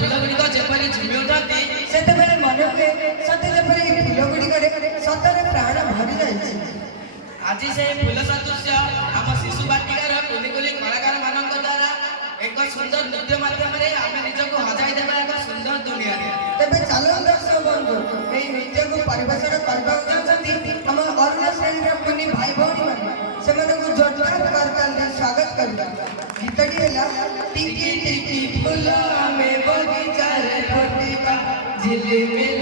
फूल गुड़िक जेपरी झुमी उठती सेतेबेले मन हुए सते जेपरी फूल गुड़िक सतरे प्राण भरी जाइछि। आज से फूल सदृश्य आम शिशु बाटिकार कुली कुली कलाकार मान द्वारा एक सुंदर नृत्य माध्यम आम निजक हजाई देवा एक सुंदर दुनिया। तेबे चलो दर्शक बंधु ए नृत्य को परिवेषण करबा चाहती हम अरुण श्रेणी मुनि भाई भौणी माने सेमानकु जोरदार करताल दे स्वागत करबा। गीतटी हैला टिकी टिकी फूल में बगीचा रे फुटिबा झिलमिल